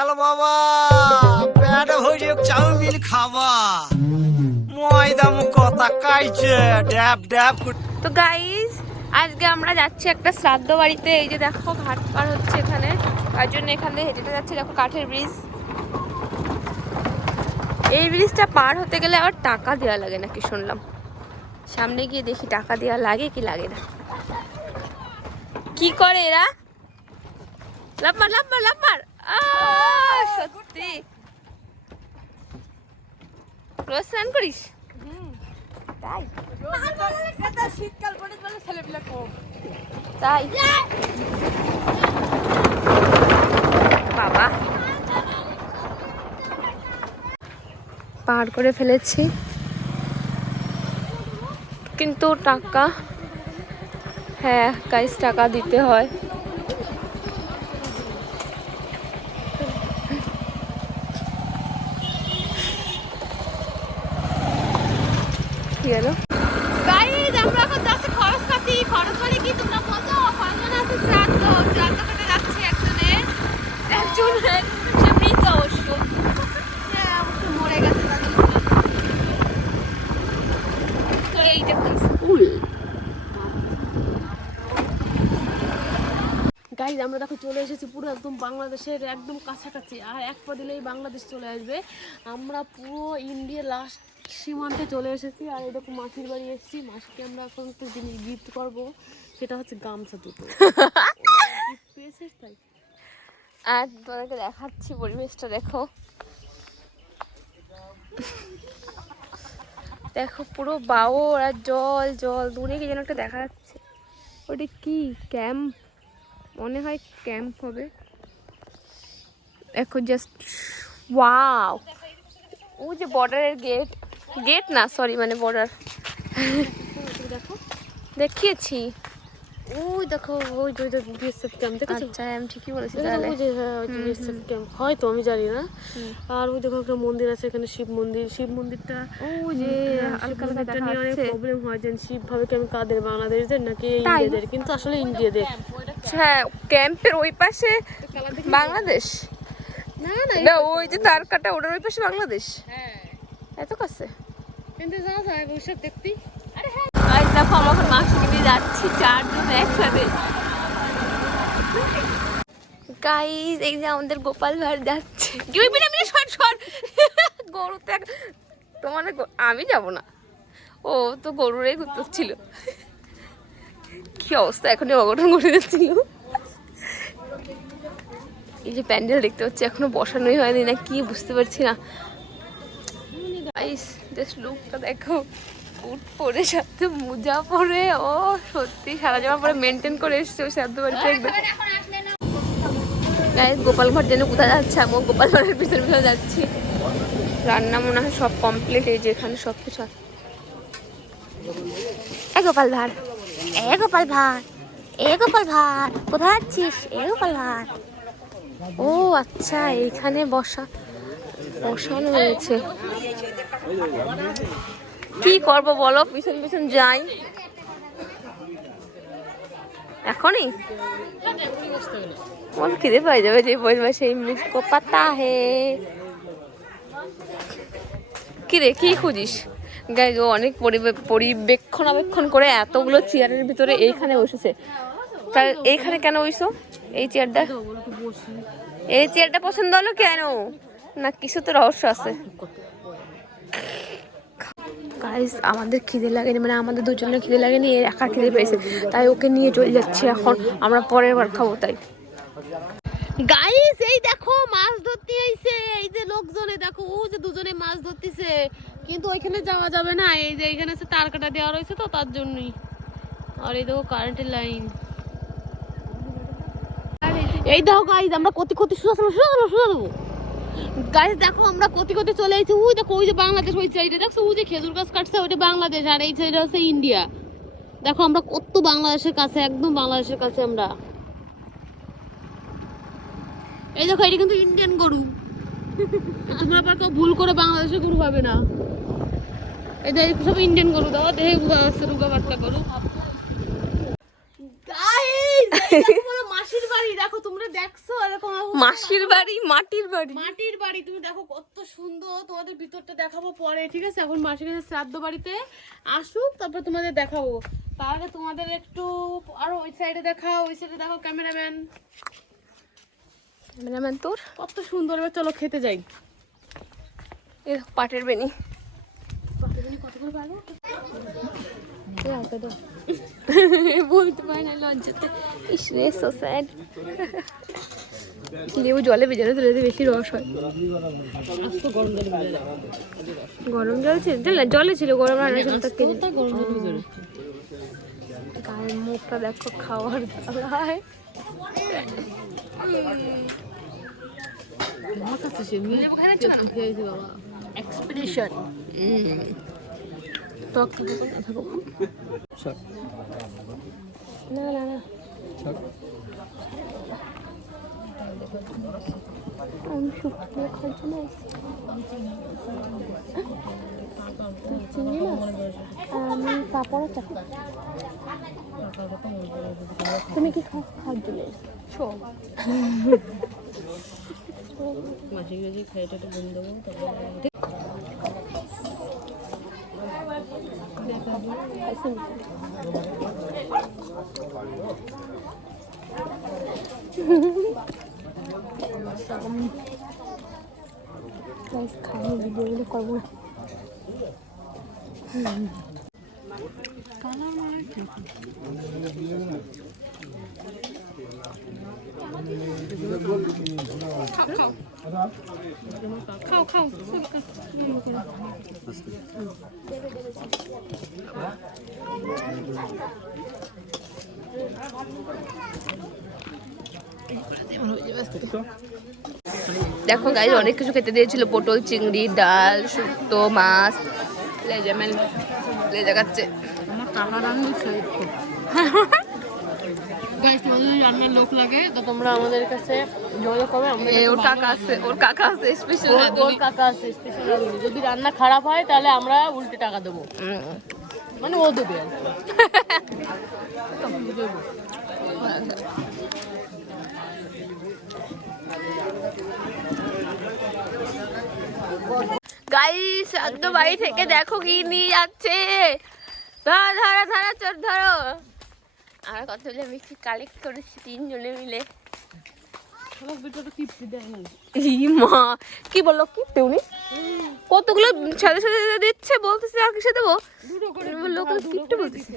গেল বাবা, পেট ভরে চাউমিন খাবা, ময়দা কথা কাইছে ড্যাব ড্যাব। তো গাইস আজকে আমরা যাচ্ছি একটা শ্রাদ্ধ বাড়িতে। এই যে দেখো ঘাট পার হচ্ছে এখানে, তার জন্য এখান থেকে হেঁটে যাচ্ছি। দেখো কাঠের ব্রিজ, এই ব্রিজটা পার হতে গেলে আবার টাকা দেওয়া লাগে নাকি শুনলাম। সামনে গিয়ে দেখি টাকা দেওয়া লাগে কি লাগে না। কি করে এরা? লাফ মার লাফ মার লাফ মার। সত্যি রোজ স্নান করিস? তাই শীতকাল পড়ে বলে ছেলেপিলে কম। তাই বাবা পার করে ফেলেছি, কিন্তু টাকা, হ্যাঁ গাইস টাকা দিতে হয়। কি হলো গাইস? আমরা এখন যাচ্ছি খরচপাতি। খরচপাতি কি তোমরা বলছো? কজন আছে? শ্রাদ্ধ করতে যাচ্ছি একজনের। সে মৃত অবশ্য, মরে গেছে। তো এই দেখো স্কুল। গাইজ আমরা দেখো চলে এসেছি পুরো একদম বাংলাদেশের একদম কাছাকাছি, আর এক পা দিলেই বাংলাদেশ চলে আসবে। আমরা পুরো ইন্ডিয়া লাস্ট সীমান্তে চলে এসেছি। আর এরকম মাসির বাড়ি এসেছি। মাসিকে আমরা এখন একটা জিনিস গিফট করবো, সেটা হচ্ছে গামছা দুটো। গিফট পেয়েছিস তাই। আর তোমাদেরকে দেখাচ্ছি পরিবেশটা, দেখো দেখো পুরো বাওর আর জল জল। দূরে কি যেন একটা দেখা যাচ্ছে, ওটা কি ক্যাম্প মনে হয়, ক্যাম্প হবে। দেখো জাস্ট ওয়াও, ওই যে বর্ডারের গেট, গেট না সরি মানে বর্ডার। দেখো দেখিয়েছি। ওই দেখো ওই যে বিএসএফ ক্যাম্প দেখেছো? আচ্ছা আমি ঠিকই বলেছি ওই তাহলে। যে বিএসএফ ক্যাম্প হয়তো, আমি জানি না। আর ওই দেখো একটা মন্দির আছে এখানে, শিব মন্দির। শিব মন্দিরটা ওই যে হালকা হালকা দেখা নিয়ে অনেক যাচ্ছে। প্রবলেম হয় যে শিব ভাবে কি আমি কাদের, বাংলাদেশদের নাকি ইন্ডিয়াদের, কিন্তু আসলে ইন্ডিয়াদের। হ্যাঁ ক্যাম্পের ওই পাশে বাংলাদেশ না না না, ওই যে তার কাটা ওটার ওই পাশে বাংলাদেশ। হ্যাঁ, এত কাছে কিন্তু যাওয়া যায় ওইসব দেখতেই। গাইস দেখো আমরা এখন মাসিকে নিয়ে যাচ্ছি চারজন একসাথে। গাইস এই যে আমাদের গোপাল ভাড় যাচ্ছে। কি ওই বিনা বিনা সর সর গরুতে তোমার আমি যাব না, ও তো গরুরই ঘুরতেছিল। কি অবস্থা, এখনই অঘটন ঘটে যাচ্ছিল। এই যে প্যান্ডেল দেখতে পাচ্ছি এখনো বসানোই হয়নি না কি বুঝতে পারছি না। গাইস জাস্ট লুকটা দেখো, উট পরে সাথে মোজা পরে, ও সত্যি সারা জামা পরে মেনটেন করে এসছে ওই শ্রাদ্ধ বাড়িতে একদম। গাইস গোপাল ঘর যেন কোথায় যাচ্ছে, আমি গোপাল ঘরের পিছনে পিছনে যাচ্ছি। রান্না মনে হয় সব কমপ্লিট, এই যে এখানে সব কিছু। এ গোপাল ভাঁড়, এ গোপাল ভাঁড়, এ গোপাল ভাঁড় কোথায় যাচ্ছিস? এ গোপাল ভাঁড়। ও আচ্ছা এইখানে বসানো হয়েছে। কি করব বলো, পিছন পিছন যাই এখনই। বল খিদে পাই যাবে যে বলবে সেই মুসকো পাতা হে। কি রে কি খুঁজিস? গাই গো অনেক পরিবেক্ষণ করে এতগুলো চেয়ারের ভিতরে এইখানে বসেছে। তার এইখানে কেন বসছো? এই চেয়ারটা, এই চেয়ারটা পছন্দ হলো কেন? না কিছু তো রহস্য আছে। গাইস আমাদের খিদে লাগেনি, মানে আমাদের দুজনের খিদে লাগেনি, এর একা খিদে পেয়েছে, তাই ওকে নিয়ে চলে যাচ্ছি এখন। আমরা পরের বার খাবো তাই। গাইস এই দেখো মাছ ধরতে আইছে এই যে লোকজনে, দেখো ও যে দুজনে মাছ ধরতেছে, কিন্তু ওইখানে যাওয়া যাবে না। এই যে এখানে আছে তার কাটা দেওয়া রয়েছে তো তার জন্যই। আর এই দেখো কারেন্টের লাইন। এই দেখো গাইস আমরা কতি সোজা দেবো। গাইস দেখো আমরা কতি চলে আইছি। ওই দেখো ওই যে বাংলাদেশ, ওই সাইডে দেখছো ওই যে খেজুর গাছ কাটছে, ওইটা বাংলাদেশ, আর এই সাইডে হচ্ছে ইন্ডিয়া। দেখো আমরা কত বাংলাদেশের কাছে, একদম বাংলাদেশের কাছে আমরা। এই দেখো এটা কিন্তু ইন্ডিয়ান গরু, তোমরা আবার কেউ ভুল করে বাংলাদেশের গরু পাবে না। এই যে সব ইন্ডিয়ান গরু, দাও দেখে রুগা পাতলা গরু। গাইস এই দেখো মাসির বাড়ি দেখো, তোমরা দেখছো এরকম মাসির বাড়ি, মাটির বাড়ি। মাটির বাড়ি, তুমি দেখো কত সুন্দর। তোমাদের ভিতরটা দেখাবো পরে, ঠিক আছে? এখন মাসি কাছে শ্রাদ্ধ বাড়িতে আসুক, তারপর তোমাদের দেখাবো। তার আগে তোমাদের একটু আরো ওই সাইডে দেখাও, ওই সাইডে দেখো ক্যামেরাম্যান। ক্যামেরাম্যান তোর কত সুন্দর। এবার চলো খেতে যাই। এ পাটের বেনি। কত করে পারবো? বলতে পারি না লজ্জাতে। ইস রে, সো স্যাড। লেবু জলে ভেজালে তুলে বেশি রস হয়। গরম জল ছিল, জলে ছিল, গরম রান্না ছিল। গায়ের মুখটা দেখো খাওয়ার জ্বালায়। এক্সপেডিশন না না না, আমি শুক্তো খাওয়ার জন্য চিনি মাছ আর আমি পাপড় আর চাকরি। তুমি কি খাওয়ার জন্য এসছো? মাসি গেছি খাইটা একটু বন্ধ দেবো। খাওয়ার ভিডিওগুলো করবো না। খাও খাও। দেখো গাইজ, অনেক কিছু খেতে দিয়েছিল। পটল, চিংড়ি, ডাল, শুক্তো, মাছ। লেজা খাচ্ছে। আমার টাকা রান্না গাইস, তোমাদের যদি রান্নার লোক লাগে তো তোমরা আমাদের কাছে যোগাযোগ করবে। ওর কাকা আছে, ওর কাকা আছে স্পেশাল। ওর কাকা আছে স্পেশাল। যদি রান্না খারাপ হয় তাহলে আমরা উল্টে টাকা দেবো, মানে ও দেবে আর গাইস, একদম বাড়ি থেকে দেখো কি নিয়ে যাচ্ছে। ধরো ধরো ধরো, চোর ধরো। আর কতগুলো মিষ্টি কালেক্ট করেছি 3 জনে মিলে। মা কি বললো, কি পেউনি কতগুলো সাথে সাথে দিচ্ছে, বলতেছে আর কিসে দেবো। বললো কিপ্টে বলতেছে।